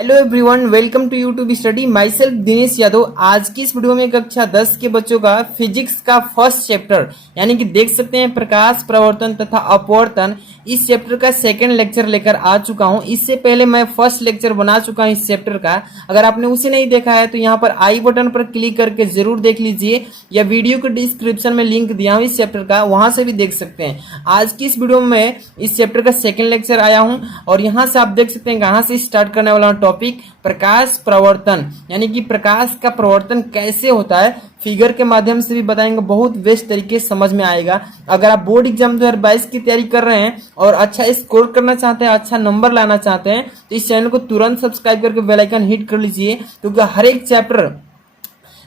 Hello everyone, welcome to YouTube study. Myself Dinesh Yadav. आज की इस वीडियो में कक्षा 10 के बच्चों का फिजिक्स का फर्स्ट चैप्टर यानी कि देख सकते हैं प्रकाश प्रवर्तन तथा अपवर्तन, इस चैप्टर का सेकंड लेक्चर लेकर आ चुका हूं। इससे पहले मैं फर्स्ट लेक्चर बना चुका हूं इस चैप्टर का। अगर आपने उसे नहीं देखा है तो यहाँ पर आई बटन पर क्लिक करके जरूर देख लीजिए, या वीडियो के डिस्क्रिप्शन में लिंक दिया हूं इस चैप्टर का, वहां से भी देख सकते हैं। आज की इस वीडियो में इस चैप्टर का सेकंड लेक्चर आया हूं और यहाँ से आप देख सकते हैं कहाँ से स्टार्ट करने वाला हूं। टॉपिक प्रकाश प्रवर्तन, यानी कि प्रकाश का प्रवर्तन कैसे होता है, फिगर के माध्यम से भी बताएंगे। बहुत बेस्ट तरीके से समझ में आएगा। अगर आप बोर्ड एग्जाम 2022 की तैयारी कर रहे हैं और अच्छा स्कोर करना चाहते हैं, अच्छा नंबर लाना चाहते हैं, तो इस चैनल को तुरंत सब्सक्राइब करके बेल आइकन हिट कर लीजिए, क्योंकि हर एक चैप्टर,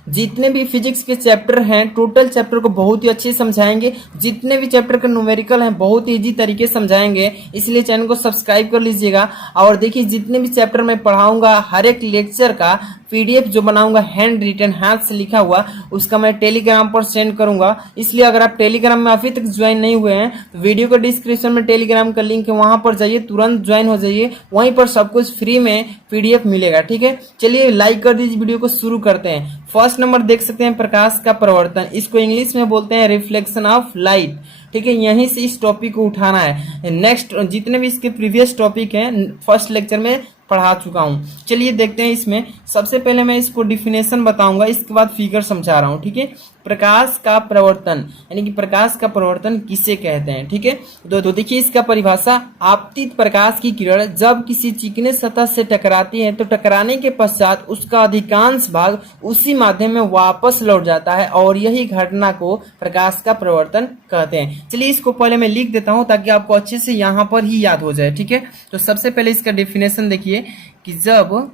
जितने भी फिजिक्स के चैप्टर हैं, टोटल चैप्टर को बहुत ही अच्छे से समझाएंगे। जितने भी चैप्टर के न्यूमेरिकल हैं बहुत ही इजी तरीके से समझाएंगे, इसलिए चैनल को सब्सक्राइब कर लीजिएगा। और देखिए, जितने भी चैप्टर मैं पढ़ाऊंगा, हर एक लेक्चर का पीडीएफ जो बनाऊंगा हैंड रिटन, हाथ से लिखा हुआ, उसका मैं टेलीग्राम पर सेंड करूंगा। इसलिए अगर आप टेलीग्राम में अभी तक ज्वाइन नहीं हुए हैं तो वीडियो के डिस्क्रिप्शन में टेलीग्राम का लिंक है, वहां पर जाइए, तुरंत ज्वाइन हो जाइए। वहीं पर सब कुछ फ्री में पीडीएफ मिलेगा। ठीक है, चलिए लाइक कर दीजिए, वीडियो को शुरू करते हैं। फर्स्ट नंबर देख सकते हैं प्रकाश का प्रवर्तन, इसको इंग्लिश में बोलते हैं रिफ्लेक्शन ऑफ लाइट। ठीक है, यहीं से इस टॉपिक को उठाना है। नेक्स्ट जितने भी इसके प्रीवियस टॉपिक हैं फर्स्ट लेक्चर में पढ़ा चुका हूं। चलिए देखते हैं। इसमें सबसे पहले मैं इसको डिफिनेशन बताऊंगा, इसके बाद फिगर समझा रहा हूं। ठीक है, प्रकाश का प्रवर्तन यानी कि प्रकाश का प्रवर्तन किसे कहते हैं। ठीक है, तो देखिए इसका परिभाषा, आपतित प्रकाश की किरण जब किसी चिकने सतह से टकराती है तो टकराने के पश्चात उसका अधिकांश भाग उसी माध्यम में वापस लौट जाता है, और यही घटना को प्रकाश का प्रवर्तन कहते हैं। चलिए इसको पहले मैं लिख देता हूं ताकि आपको अच्छे से यहाँ पर ही याद हो जाए। ठीक है, तो सबसे पहले इसका डेफिनेशन देखिए कि जब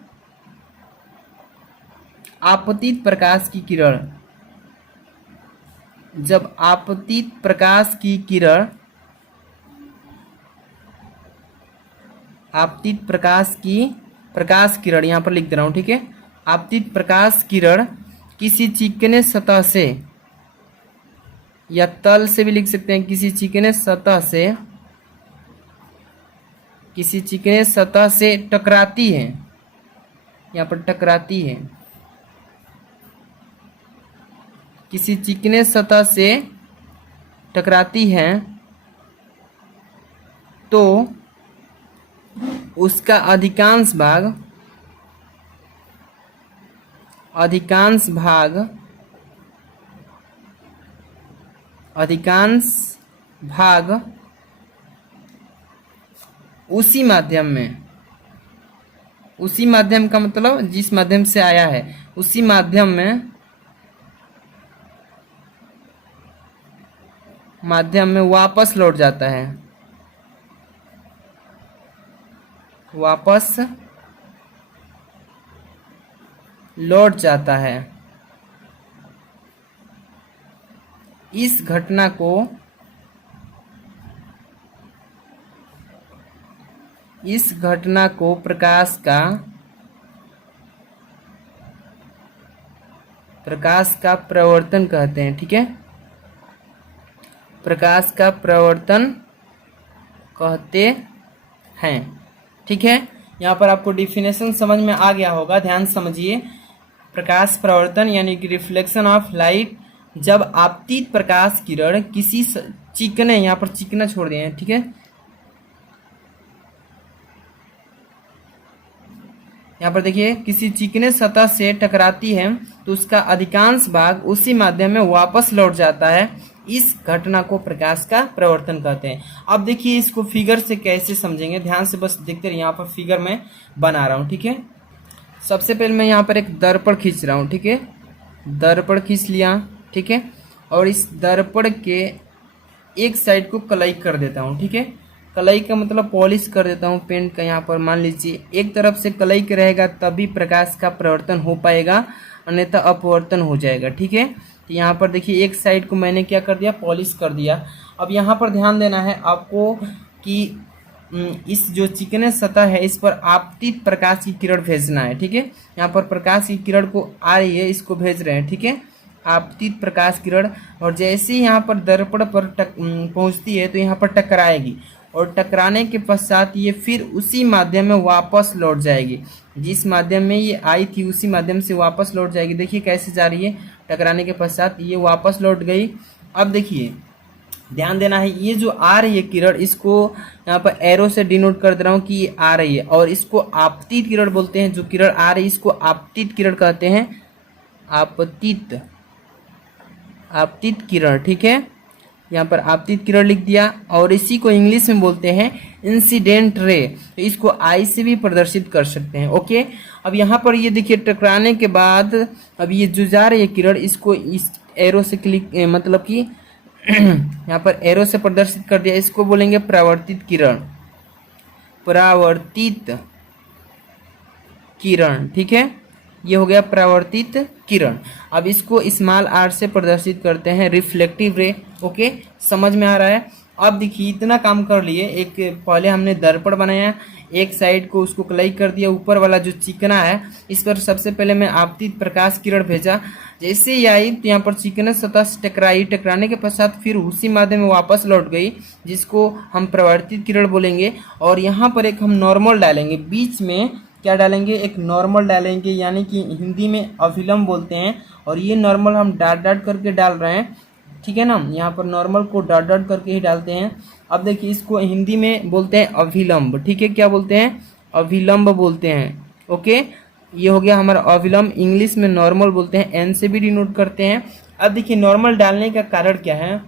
आपतित प्रकाश की किरण, जब आपतित प्रकाश की किरण, आपतित प्रकाश किरण यहां पर लिख दे रहा हूं। ठीक है, आपतित प्रकाश किरण किसी चिकने सतह से, या तल से भी लिख सकते हैं, किसी चिकने सतह से, किसी चिकने सतह से टकराती है, यहां पर टकराती है, किसी चिकने सतह से टकराती है, तो उसका अधिकांश भाग, उसी माध्यम में, उसी माध्यम का मतलब जिस माध्यम से आया है, उसी माध्यम में वापस लौट जाता है, वापस लौट जाता है। इस घटना को प्रकाश का प्रवर्तन कहते हैं। ठीक है, प्रकाश का प्रवर्तन कहते हैं। ठीक है, यहाँ पर आपको डिफिनेशन समझ में आ गया होगा, ध्यान समझिए। प्रकाश प्रवर्तन यानी कि रिफ्लेक्शन ऑफ लाइट, जब आपतित प्रकाश किरण किसी चिकने, यहाँ पर चिकना छोड़ दिए हैं। ठीक है, यहाँ पर देखिए, किसी चिकने सतह से टकराती है तो उसका अधिकांश भाग उसी माध्यम में वापस लौट जाता है। इस घटना को प्रकाश का प्रवर्तन कहते हैं। अब देखिए इसको फिगर से कैसे समझेंगे, ध्यान से बस देखते रहिए। यहाँ पर फिगर में बना रहा हूँ। ठीक है, सबसे पहले मैं यहाँ पर एक दर्पण खींच रहा हूँ। ठीक है, दर्पण खींच लिया। ठीक है, और इस दर्पण के एक साइड को कलई कर देता हूँ। ठीक है, कलई का मतलब पॉलिश कर देता हूँ पेंट का। यहाँ पर मान लीजिए एक तरफ से कलई के रहेगा तभी प्रकाश का प्रवर्तन हो पाएगा, अन्यथा अपवर्तन हो जाएगा। ठीक है, तो यहाँ पर देखिए एक साइड को मैंने क्या कर दिया, पॉलिश कर दिया। अब यहाँ पर ध्यान देना है आपको कि इस जो चिकने सतह है इस पर आपतित प्रकाश की किरण भेजना है। ठीक है, यहाँ पर प्रकाश की किरण को आ रही है, इसको भेज रहे हैं। ठीक है, आपतित प्रकाश किरण, और जैसे ही यहाँ पर दर्पण पर पहुँचती है तो यहाँ पर टकराएगी। और टकराने के पश्चात ये फिर उसी माध्यम में वापस लौट जाएगी। जिस माध्यम में ये आई थी उसी माध्यम से वापस लौट जाएगी। देखिए कैसे जा रही है, टकराने के पश्चात ये वापस लौट गई। अब देखिए ध्यान देना है, ये जो आ रही है किरण, इसको यहाँ पर एरो से डिनोट कर दे रहा हूँ कि ये आ रही है, और इसको आपतित किरण बोलते हैं। जो किरण आ रही है इसको आपतित किरण कहते हैं, आपतित किरण। ठीक है, यहाँ पर आपतित किरण लिख दिया, और इसी को इंग्लिश में बोलते हैं इंसिडेंट रे। तो इसको आई से भी प्रदर्शित कर सकते हैं। ओके, अब यहाँ पर ये देखिए टकराने के बाद अब ये जो जा रही है किरण, इसको इस एरो से क्लिक मतलब कि यहाँ पर एरो से प्रदर्शित कर दिया, इसको बोलेंगे परावर्तित किरण, परावर्तित किरण। ठीक है, ये हो गया परावर्तित किरण। अब इसको स्मॉल आर से प्रदर्शित करते हैं रिफ्लेक्टिव रे। ओके, समझ में आ रहा है। अब देखिए इतना काम कर लिए, एक पहले हमने दर्पण बनाया, एक साइड को उसको क्लाई कर दिया, ऊपर वाला जो चिकना है इस पर सबसे पहले मैं आपतित प्रकाश किरण भेजा। जैसे ही आई तो यहाँ पर चिकना सतह से टकराई, टकराने के पश्चात फिर उसी माध्यम में वापस लौट गई, जिसको हम परावर्तित किरण बोलेंगे। और यहाँ पर एक हम नॉर्मल डालेंगे, बीच में क्या डालेंगे, एक नॉर्मल डालेंगे, यानी कि हिंदी में अभिलंब बोलते हैं। और ये नॉर्मल हम डॉट डॉट करके डाल रहे हैं, ठीक है ना, यहाँ पर नॉर्मल को डॉट डॉट करके ही डालते हैं। अब देखिए इसको हिंदी में बोलते हैं अभिलंब। ठीक है, क्या बोलते हैं, अभिलंब बोलते हैं। ओके, ये हो गया हमारा अभिलंब। इंग्लिश में नॉर्मल बोलते हैं, एन से भी डिनोट करते हैं। अब देखिए नॉर्मल डालने का कारण क्या है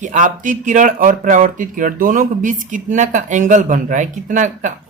कि आपतित किरण और परावर्तित किरण दोनों के बीच कितना का एंगल बन रहा है,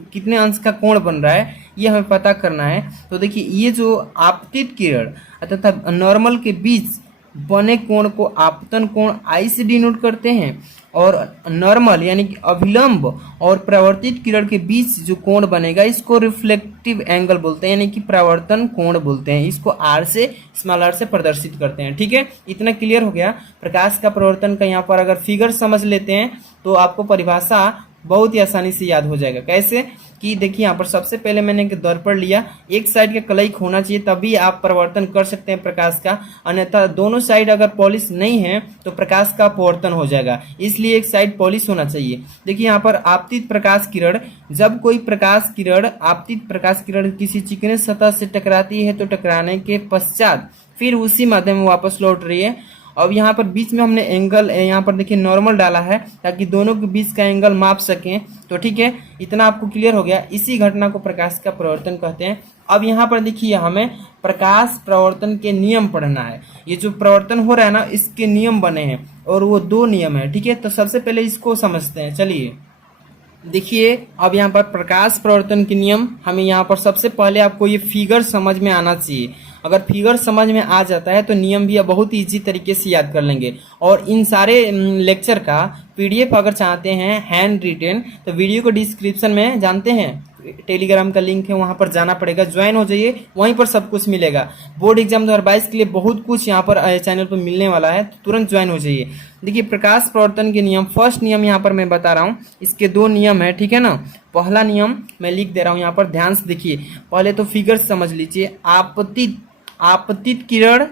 कितने अंश का कोण बन रहा है, ये हमें पता करना है। तो देखिए ये जो आपतित किरण तथा नॉर्मल के बीच बने कोण को आपतन कोण आई से डिनोट करते हैं, और नॉर्मल यानी कि अभिलंब और परावर्तित किरण के बीच जो कोण बनेगा इसको रिफ्लेक्टिव एंगल बोलते हैं, यानी कि परावर्तन कोण बोलते हैं। इसको आर से, स्मॉल आर से प्रदर्शित करते हैं। ठीक है, इतना क्लियर हो गया। प्रकाश का प्रवर्तन का यहाँ पर अगर फिगर समझ लेते हैं तो आपको परिभाषा बहुत ही आसानी से याद हो जाएगा। कैसे कि देखिए यहाँ पर सबसे पहले मैंने एक दर्पण लिया, एक साइड का कलई होना चाहिए तभी आप परिवर्तन कर सकते हैं प्रकाश का, अन्यथा दोनों साइड अगर पॉलिश नहीं है तो प्रकाश का अपवर्तन हो जाएगा, इसलिए एक साइड पॉलिश होना चाहिए। देखिए यहाँ पर आपतित प्रकाश किरण, जब कोई प्रकाश किरण, आपतित प्रकाश किरण किसी चिकने सतह से टकराती है तो टकराने के पश्चात फिर उसी माध्यम में वापस लौट रही है। अब यहाँ पर बीच में हमने एंगल, यहाँ पर देखिए नॉर्मल डाला है ताकि दोनों के बीच का एंगल माप सकें। तो ठीक है, इतना आपको क्लियर हो गया। इसी घटना को प्रकाश का प्रवर्तन कहते हैं। अब यहाँ पर देखिए हमें प्रकाश प्रवर्तन के नियम पढ़ना है। ये जो प्रवर्तन हो रहा है ना, इसके नियम बने हैं और वो 2 नियम है। ठीक है, तो सबसे पहले इसको समझते हैं। चलिए देखिए, अब यहाँ पर प्रकाश प्रवर्तन के नियम, हमें यहाँ पर सबसे पहले आपको ये फिगर समझ में आना चाहिए। अगर फिगर समझ में आ जाता है तो नियम भी बहुत इजी तरीके से याद कर लेंगे। और इन सारे लेक्चर का पीडीएफ अगर चाहते हैं हैंड रिटेन, तो वीडियो को डिस्क्रिप्शन में जानते हैं टेलीग्राम का लिंक है, वहां पर जाना पड़ेगा, ज्वाइन हो जाइए, वहीं पर सब कुछ मिलेगा। बोर्ड एग्जाम 2022 के लिए बहुत कुछ यहाँ पर चैनल पर मिलने वाला है, तो तुरंत ज्वाइन हो जाइए। देखिए प्रकाश प्रवर्तन के नियम, फर्स्ट नियम यहाँ पर मैं बता रहा हूँ, इसके 2 नियम है। ठीक है ना, पहला नियम मैं लिख दे रहा हूँ यहाँ पर, ध्यान से देखिए। पहले तो फिगर समझ लीजिए, आपतित किरण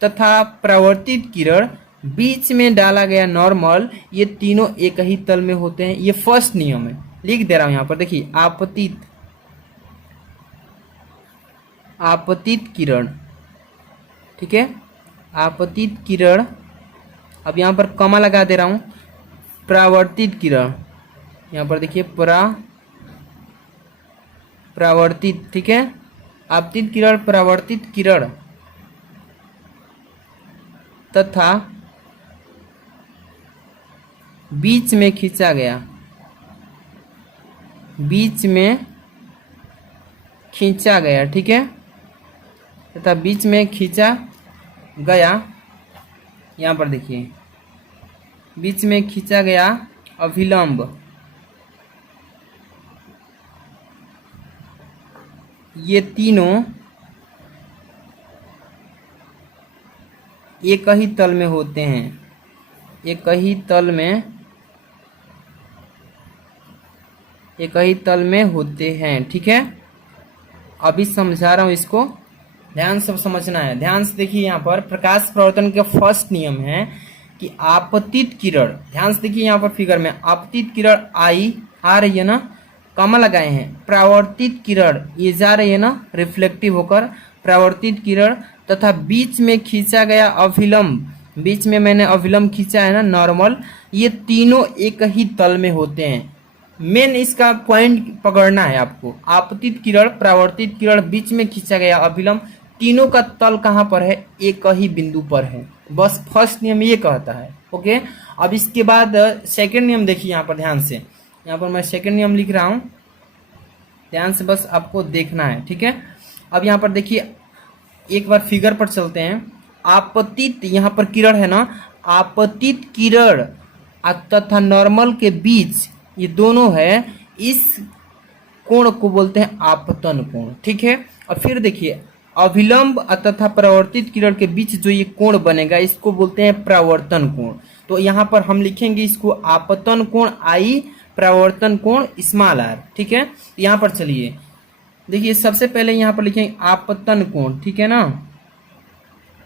तथा परावर्तित किरण, बीच में डाला गया नॉर्मल, ये तीनों एक ही तल में होते हैं। ये फर्स्ट नियम है, लिख दे रहा हूं यहाँ पर। देखिए आपतित किरण, ठीक है, आपतित किरण। अब यहाँ पर कॉमा लगा दे रहा हूं, परावर्तित किरण, यहाँ पर देखिए परावर्तित। ठीक है, आपतित किरण, परावर्तित किरण तथा बीच में खींचा गया, बीच में खींचा गया, ठीक है, तथा बीच में खींचा गया, यहाँ पर देखिए बीच में खींचा गया अभिलंब, ये तीनों एक ही तल में होते हैं, एक ही तल में होते हैं। ठीक है, अभी समझा रहा हूं, इसको ध्यान से समझना है। ध्यान से देखिए, यहाँ पर प्रकाश प्रवर्तन का फर्स्ट नियम है कि आपतित किरण, ध्यान से देखिए यहाँ पर फिगर में आपतित किरण आई आ रही है ना, कॉमा लगाए हैं। परावर्तित किरण ये जा रही है ना रिफ्लेक्टिव होकर, परावर्तित किरण तथा बीच में खींचा गया अभिलंब, बीच में मैंने अभिलंब खींचा है ना नॉर्मल, ये तीनों एक ही तल में होते हैं। मेन इसका पॉइंट पकड़ना है आपको। आपतित किरण, परावर्तित किरण, बीच में खींचा गया अभिलंब, तीनों का तल कहाँ पर है? एक ही बिंदु पर है। बस फर्स्ट नियम ये कहता है। ओके, अब इसके बाद सेकंड नियम देखिए यहाँ पर ध्यान से, यहाँ पर मैं सेकंड नियम लिख रहा हूँ, ध्यान से बस आपको देखना है, ठीक है। अब यहाँ पर देखिए एक बार फिगर पर चलते हैं। आपतित यहाँ पर किरण है ना, आपतित किरण तथा नॉर्मल के बीच ये दोनों है, इस कोण को बोलते हैं आपतन कोण, ठीक है। और फिर देखिए अभिलंब तथा परावर्तित किरण के बीच जो ये कोण बनेगा इसको बोलते हैं परावर्तन कोण। तो यहाँ पर हम लिखेंगे इसको आपतन कोण आई, परावर्तन कोण स्मॉल आर, ठीक है। यहाँ पर चलिए देखिए सबसे पहले यहाँ पर लिखेंगे आपतन कोण, ठीक है ना,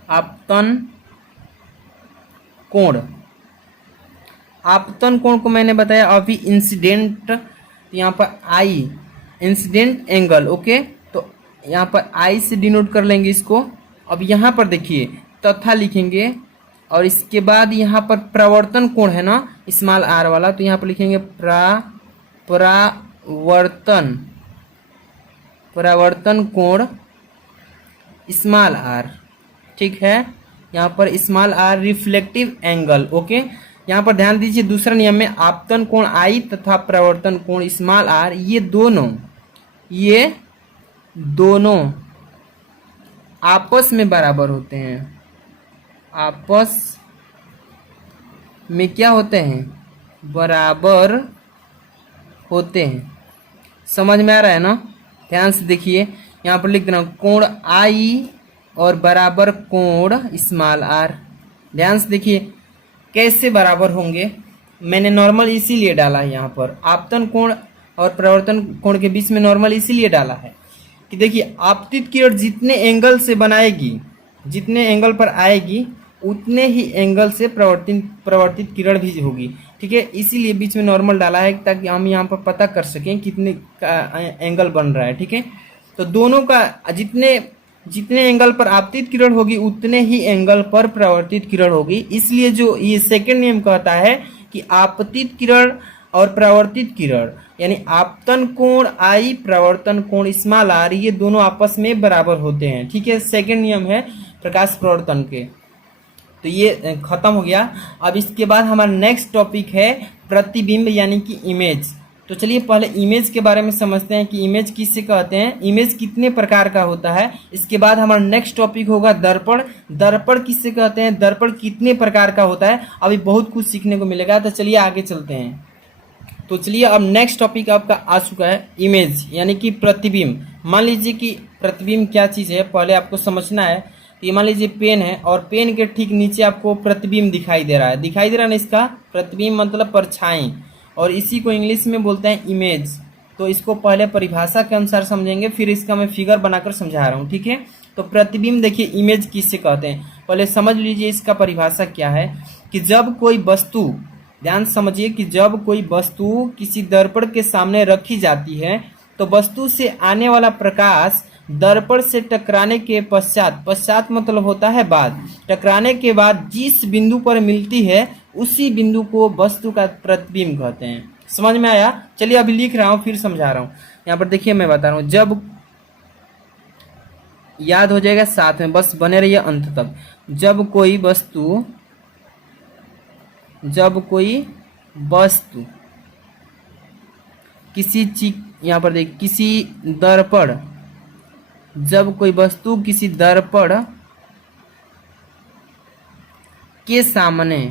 आपतन कोण। आपतन कोण को मैंने बताया अभी इंसिडेंट, यहाँ पर आई इंसिडेंट एंगल, ओके, तो यहाँ पर आई से डिनोट कर लेंगे इसको। अब यहाँ पर देखिए तथा लिखेंगे और इसके बाद यहाँ पर परावर्तन कोण है ना स्मॉल आर वाला, तो यहाँ पर लिखेंगे परावर्तन कोण स्मॉल आर, ठीक है। यहाँ पर small r reflective angle, okay. यहाँ पर ध्यान दीजिए दूसरा नियम में आपतन कोण आई तथा परावर्तन कोण स्मॉल आर, ये दोनों आपस में बराबर होते हैं, आपस में क्या होते हैं? बराबर होते हैं। समझ में आ रहा है ना? ध्यान से देखिए यहाँ पर लिख देना कोण आई और बराबर कोण स्मॉल आर। ध्यान से देखिए कैसे बराबर होंगे, मैंने नॉर्मल इसीलिए डाला है यहाँ पर, आपतन कोण और परावर्तन कोण के बीच में नॉर्मल इसीलिए डाला है कि देखिए आपतित किरण जितने एंगल से बनाएगी, जितने एंगल पर आएगी उतने ही एंगल से परावर्तित किरण भी होगी, ठीक है। इसीलिए बीच में नॉर्मल डाला है ताकि हम यहाँ पर पता कर सकें कितने का एंगल बन रहा है, ठीक है। तो दोनों का जितने एंगल पर आपतित किरण होगी उतने ही एंगल पर परावर्तित किरण होगी। इसलिए जो ये सेकंड नियम कहता है कि आपतित किरण और परावर्तित किरण यानी आपतन कोण आई, परावर्तन कोण स्मॉल आर, ये दोनों आपस में बराबर होते हैं, ठीक है। सेकंड नियम है प्रकाश प्रवर्तन के। तो ये खत्म हो गया। अब इसके बाद हमारा नेक्स्ट टॉपिक है प्रतिबिंब यानी कि इमेज। तो चलिए पहले इमेज के बारे में समझते हैं कि इमेज किससे कहते हैं, इमेज कितने प्रकार का होता है। इसके बाद हमारा नेक्स्ट टॉपिक होगा दर्पण। दर्पण किससे कहते हैं, दर्पण कितने प्रकार का होता है, अभी बहुत कुछ सीखने को मिलेगा। तो चलिए आगे चलते हैं। तो चलिए अब नेक्स्ट टॉपिक आपका आ चुका है इमेज यानी कि प्रतिबिंब। मान लीजिए कि प्रतिबिंब क्या चीज़ है पहले आपको समझना है। तो ये मान लीजिए पेन है और पेन के ठीक नीचे आपको प्रतिबिंब दिखाई दे रहा है ना, इसका प्रतिबिंब मतलब परछाई, और इसी को इंग्लिश में बोलते हैं इमेज। तो इसको पहले परिभाषा के अनुसार समझेंगे, फिर इसका मैं फिगर बनाकर समझा रहा हूँ, ठीक है। तो प्रतिबिंब देखिए इमेज किससे कहते हैं, पहले समझ लीजिए इसका परिभाषा क्या है कि जब कोई वस्तु, ध्यान समझिए कि जब कोई वस्तु किसी दर्पण के सामने रखी जाती है तो वस्तु से आने वाला प्रकाश दर्पण से टकराने के पश्चात मतलब होता है बाद, टकराने के बाद जिस बिंदु पर मिलती है उसी बिंदु को वस्तु का प्रतिबिंब कहते हैं। समझ में आया? चलिए अभी लिख रहा हूँ फिर समझा रहा हूँ। यहाँ पर देखिए मैं बता रहा हूँ, जब याद हो जाएगा साथ में, बस बने रहिए अंत तक। जब कोई वस्तु किसी चीज, यहाँ पर देख, किसी दर्पण, जब कोई वस्तु किसी दर्पण के सामने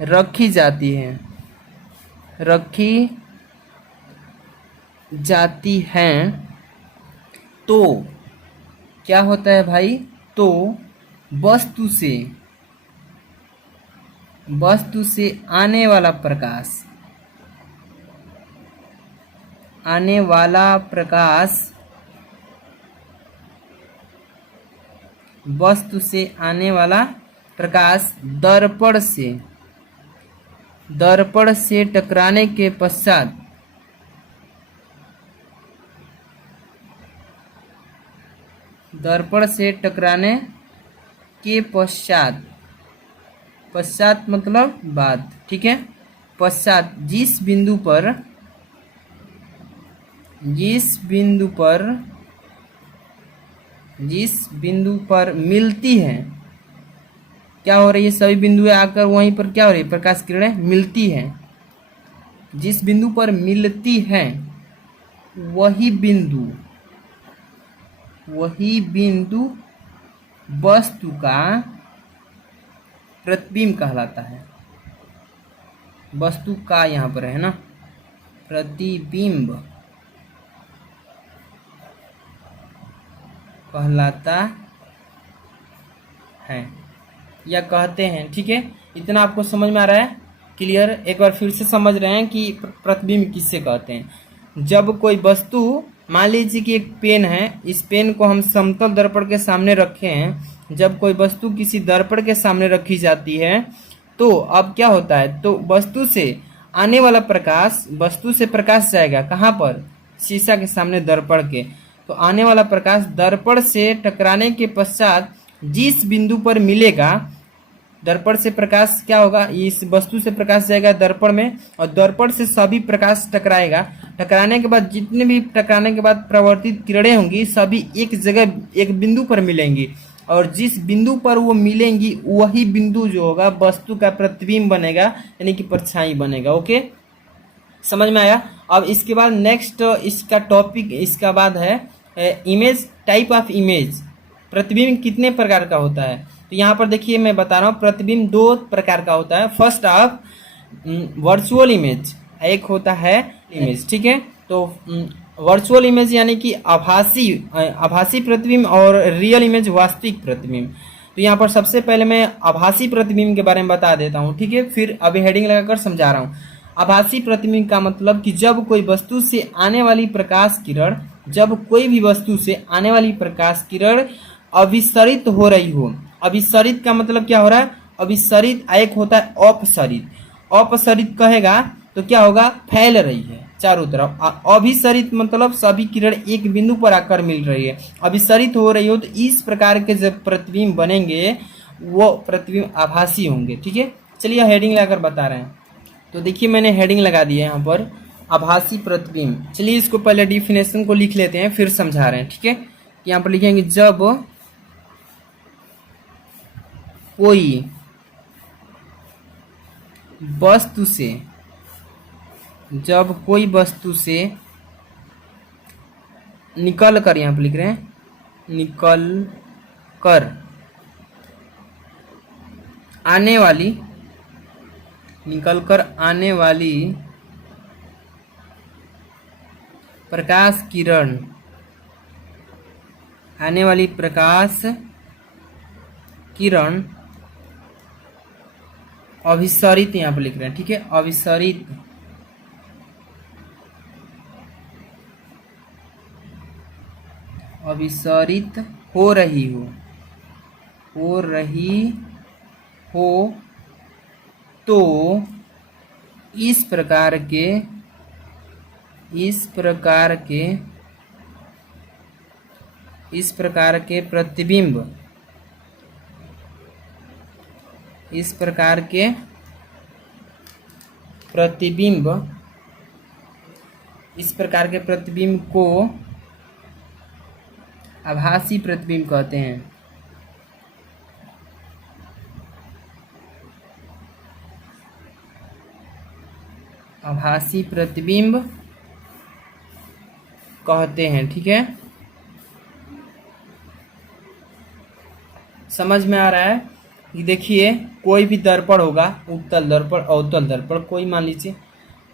रखी जाती है तो क्या होता है भाई, तो वस्तु से आने वाला प्रकाश वस्तु से आने वाला प्रकाश दर्पण से टकराने के पश्चात दर्पण से टकराने के पश्चात मतलब बाद, ठीक है, पश्चात जिस बिंदु पर मिलती है, क्या हो रही है, सभी बिंदुएं आकर वहीं पर क्या हो रही है, प्रकाश किरणें मिलती हैं। जिस बिंदु पर मिलती हैं वही बिंदु वस्तु का प्रतिबिंब कहलाता है। वस्तु का यहाँ पर है ना, प्रतिबिंब कहलाता है या कहते हैं, ठीक है। इतना आपको समझ में आ रहा है, क्लियर। एक बार फिर से समझ रहे हैं कि प्रतिबिंब किससे कहते हैं। जब कोई वस्तु, मान लीजिए कि एक पेन है, इस पेन को हम समतल दर्पण के सामने रखे हैं। जब कोई वस्तु किसी दर्पण के सामने रखी जाती है तो अब क्या होता है, तो वस्तु से आने वाला प्रकाश, वस्तु से प्रकाश जाएगा कहाँ पर, शीशा के सामने दर्पण के, तो आने वाला प्रकाश दर्पण से टकराने के पश्चात जिस बिंदु पर मिलेगा, दर्पण से प्रकाश क्या होगा, इस वस्तु से प्रकाश जाएगा दर्पण में और दर्पण से सभी प्रकाश टकराएगा। टकराने के बाद जितने भी टकराने के बाद प्रवर्तित किरणें होंगी सभी एक जगह एक बिंदु पर मिलेंगी और जिस बिंदु पर वो मिलेंगी वही बिंदु जो होगा वस्तु का प्रतिबिंब बनेगा, यानी कि परछाई बनेगा। ओके, समझ में आया। अब इसके बाद नेक्स्ट इसका टॉपिक, इसका बाद है इमेज, टाइप ऑफ इमेज। प्रतिबिंब कितने प्रकार का होता है, तो यहाँ पर देखिए मैं बता रहा हूँ, प्रतिबिंब दो प्रकार का होता है। फर्स्ट ऑफ वर्चुअल इमेज, एक होता है इमेज, ठीक है। तो वर्चुअल इमेज यानी कि आभासी प्रतिबिंब और रियल इमेज वास्तविक प्रतिबिंब। तो यहाँ पर सबसे पहले मैं आभासी प्रतिबिंब के बारे में बता देता हूँ, ठीक है, फिर अभी हेडिंग लगाकर समझा रहा हूँ। आभासी प्रतिबिंब का मतलब कि जब कोई वस्तु से आने वाली प्रकाश किरण, जब कोई भी वस्तु से आने वाली प्रकाश किरण अभिसरित हो रही हो। अभिसरित का मतलब क्या हो रहा है, अभिसरित, एक होता है अपसरित। अपसरित कहेगा तो क्या होगा, फैल रही है चारों तरफ। अभिसरित मतलब सभी किरण एक बिंदु पर आकर मिल रही है। अभिसरित हो रही हो तो इस प्रकार के जब प्रतिबिंब बनेंगे वो प्रतिबिंब आभासी होंगे, ठीक है। चलिए हेडिंग लगाकर बता रहे हैं। तो देखिए मैंने हेडिंग लगा दी है यहाँ पर, आभासी प्रतिबिंब। चलिए इसको पहले डिफिनेशन को लिख लेते हैं फिर समझा रहे हैं, ठीक है। यहाँ पर लिखेंगे जब कोई वस्तु से निकल कर, यहाँ पर लिख रहे हैं निकल कर आने वाली प्रकाश किरण, आने वाली प्रकाश किरण अभिसरित, यहाँ पर लिख रहे हैं, ठीक है, अभिसरित हो रही हो तो इस प्रकार के प्रतिबिंब, इस प्रकार के प्रतिबिंब को आभासी प्रतिबिंब कहते हैं। आभासी प्रतिबिंब कहते हैं, ठीक है। समझ में आ रहा है कि देखिए कोई भी दर्पण होगा, उत्तल दर्पण, अवतल दर्पण, कोई मान लीजिए,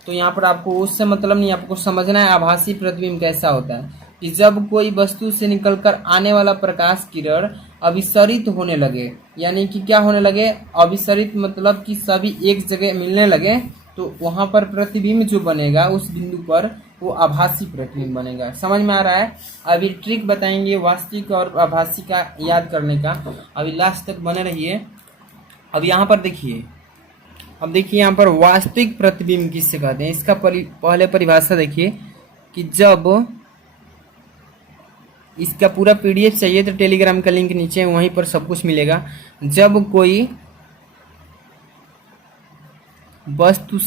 तो यहाँ पर आपको उससे मतलब नहीं, आपको समझना है आभासी प्रतिबिंब कैसा होता है कि जब कोई वस्तु से निकलकर आने वाला प्रकाश किरण अभिसरित होने लगे, यानी कि क्या होने लगे, अभिसरित मतलब कि सभी एक जगह मिलने लगे तो वहां पर प्रतिबिंब जो बनेगा उस बिंदु पर वो आभासी प्रतिबिंब बनेगा। समझ में आ रहा है? अभी ट्रिक बताएंगे वास्तविक और आभासी का याद करने का, अभी लास्ट तक बने रहिए। अब यहाँ पर देखिए, अब देखिए यहाँ पर वास्तविक प्रतिबिंब किससे कहते हैं, इसका पहले परिभाषा देखिए कि जब इसका पूरा पीडीएफ चाहिए तो टेलीग्राम का लिंक नीचे है, वहीं पर सब कुछ मिलेगा। जब कोई वस्तु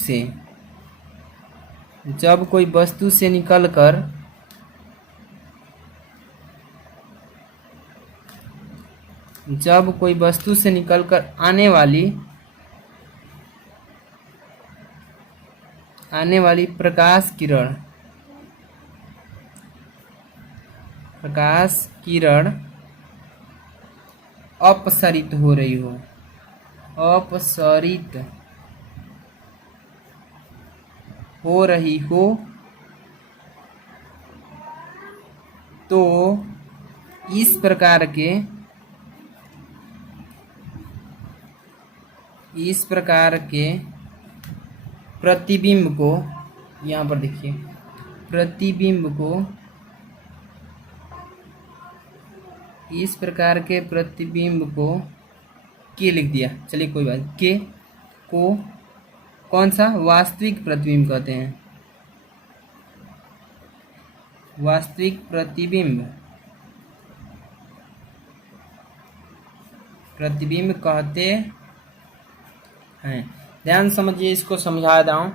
से निकलकर आने वाली प्रकाश किरण अपसरित हो रही हो तो इस प्रकार के प्रतिबिंब को, यहाँ पर देखिए प्रतिबिंब को, इस प्रकार के प्रतिबिंब को के लिख दिया, चलिए कोई बात, के को कौन सा वास्तविक प्रतिबिंब कहते हैं, वास्तविक प्रतिबिंब कहते हैं। ध्यान समझिए, इसको समझा रहा हूं,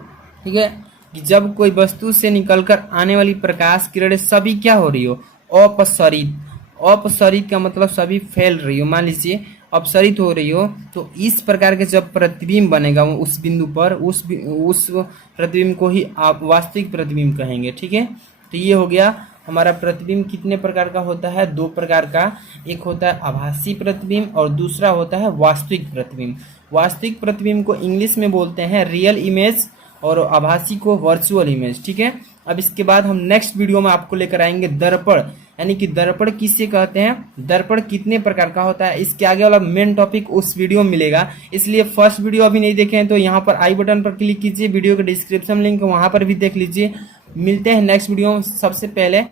ठीक है, कि जब कोई वस्तु से निकलकर आने वाली प्रकाश किरण सभी क्या हो रही हो, अपसरित का मतलब सभी फैल रही हो, मान लीजिए अपसरित हो रही हो, तो इस प्रकार के जब प्रतिबिंब बनेगा उस बिंदु पर, उस प्रतिबिंब को ही आप वास्तविक प्रतिबिंब कहेंगे। ठीक है, तो ये हो गया हमारा प्रतिबिंब। कितने प्रकार का होता है? 2 प्रकार का, एक होता है आभासी प्रतिबिंब और दूसरा होता है वास्तविक प्रतिबिंब। वास्तविक प्रतिबिंब को इंग्लिश में बोलते हैं रियल इमेज और आभासी को वर्चुअल इमेज। ठीक है, अब इसके बाद हम नेक्स्ट वीडियो में आपको लेकर आएंगे दर्पण, यानी कि दर्पण किससे कहते हैं, दर्पण कितने प्रकार का होता है, इसके आगे वाला मेन टॉपिक उस वीडियो में मिलेगा। इसलिए फर्स्ट वीडियो अभी नहीं देखे हैं तो यहाँ पर आई बटन पर क्लिक कीजिए, वीडियो के डिस्क्रिप्शन लिंक वहां पर भी देख लीजिए। मिलते हैं नेक्स्ट वीडियो में। सबसे पहले